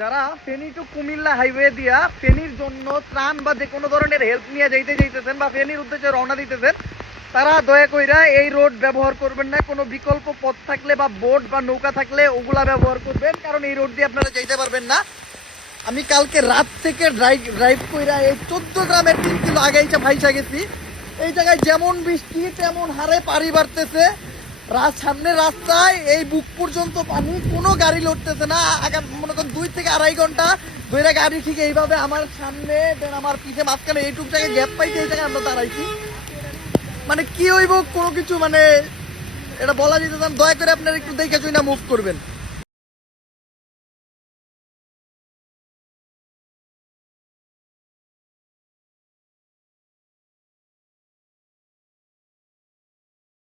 যারা Feni two Comilla highway দিয়া ফেনীর জন্য ত্রাণ বা যে কোনো ধরনের হেল্প নিয়ে যাইতে যাইতেছেন বা ফেনীর উদ্দেশ্যে রওনা দিতেছেন, তারা দয়া কইরা এই রোড ব্যবহার করবেন না। কোনো বিকল্প পথ থাকলে বা বোট বা নৌকা থাকলে ওগুলা ব্যবহার করবেন, কারণ এই রোড দিয়ে আপনারা যাইতে পারবেন না। আমি কালকে রাত থেকে ড্রাইভ ড্রাইভ কইরা এই চোদ্দ গ্রামের তিন কিলো আগে এসে ভাইসা গেছি। এই জায়গায় যেমন বৃষ্টি, তেমন হারে পাড়ি বাড়তেছে। সামনে রাস্তায় এই বুক পর্যন্ত পানি কোনো গাড়ি লড়তেছে না। আগাম মনে করেন দুই থেকে আড়াই ঘণ্টা ধরে গাড়ি ঠিক এইভাবে আমার সামনে আমার পিছে মাঝখানে এইটুক জায়গায় গ্যাপ পাইছে এই জায়গায় আমরা দাঁড়াইছি। মানে কি হইব কোনো কিছু মানে এটা বলা যেতে দয়া করে আপনারা একটু দেখে চুই না মুভ করবেন।